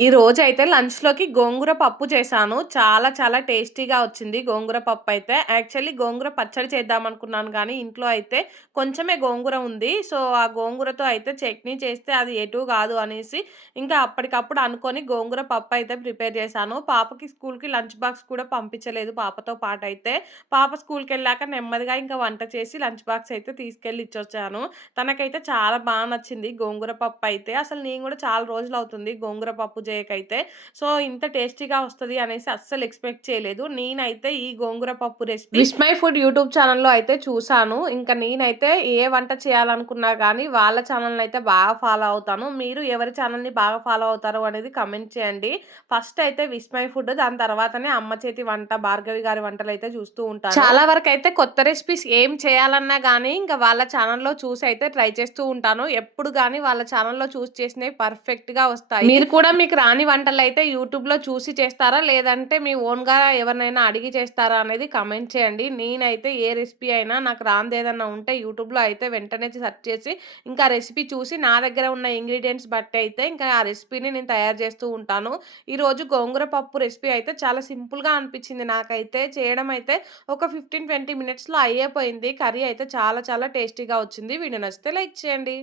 ఈ రోజు అయితే లంచ్‌లోకి గోంగూర పప్పు చేశాను. చాలా చాలా టేస్టీగా వచ్చింది గోంగూర పప్పు అయితే. యాక్చువల్లీ గోంగూర పచ్చడి చేద్దామనుకున్నాను కానీ ఇంట్లో అయితే కొంచెమే గోంగూర ఉంది. సో, ఆ గోంగూరతో అయితే చట్నీ చేస్తే అది ఎటు కాదు అనేసి, ఇంకా అప్పటికప్పుడు అనుకొని గోంగూర పప్పు అయితే ప్రిపేర్ చేశాను. పాపకి స్కూల్‌కి లంచ్ బాక్స్ కూడా పంపించలేదు పాపతో పాటైతే. పాప స్కూల్కి వెళ్ళాక నెమ్మదిగా ఇంకా వంట చేసి లంచ్ బాక్స్ అయితే తీసుకెళ్ళి ఇచ్చొచ్చాను. తనకైతే చాలా బాగా నచ్చింది గోంగూర పప్పు అయితే. అసలు నేను కూడా చాలా రోజులు అవుతుంది గోంగూర పప్పు చేయకైతే. సో, ఇంత టేస్టీగా వస్తది అనేసి అస్సలు ఎక్స్‌పెక్ట్ చేయలేదు. నేనైతే ఈ గోంగూర పప్పు రెసిపీ విస్మయ్ ఫుడ్ యూట్యూబ్ ఛానెల్‌లో అయితే చూసాను. ఇంకా నేనైతే ఏ వంట చేయాలనుకున్నా గానీ, వాళ్ళ ఛానెల్‌ని అయితే బాగా ఫాలో అవుతాను. మీరు ఎవరి ఛానెల్‌ని బాగా ఫాలో అవుతారు అనేది కమెంట్ చేయండి. ఫస్ట్ అయితే విస్మయ్ ఫుడ్ దాని తర్వాతనే అమ్మ చేతి వంట, భార్గవి గారి వంటలైతే చూస్తూ ఉంటాను. చాలా వరకైతే కొత్త రెసిపీస్ ఏం చేయాలన్నా గానీ, ఇంకా వాళ్ళ ఛానెల్‌లో చూసి అయితే ట్రై చేస్తూ ఉంటాను. ఎప్పుడు గానీ వాళ్ళ ఛానెల్‌లో చూసి చేసినవి పర్ఫెక్ట్‌గా వస్తాయి. మీరు కూడా మీకు రాని అయితే యూట్యూబ్‌లో చూసి చేస్తారా? లేదంటే మీ ఓన్‌గా ఎవరినైనా అడిగి చేస్తారా? అనేది కమెంట్ చేయండి. నేనైతే ఏ రెసిపీ అయినా నాకు రానిదేదన్నా ఉంటే యూట్యూబ్‌లో అయితే వెంటనే సెర్చ్ చేసి, ఇంకా రెసిపీ చూసి నా దగ్గర ఉన్న ఇంగ్రీడియంట్స్ బట్టి అయితే ఇంకా ఆ రెసిపీని నేను తయారు చేస్తూ ఉంటాను. ఈరోజు గోంగూర పప్పు రెసిపీ అయితే చాలా సింపుల్‌గా అనిపించింది నాకైతే. చేయడం అయితే ఒక 15, 20 మినిట్స్‌లో అయ్యేపోయింది. కర్రీ అయితే చాలా చాలా టేస్టీగా వచ్చింది. వీడియో నచ్చితే లైక్ చేయండి.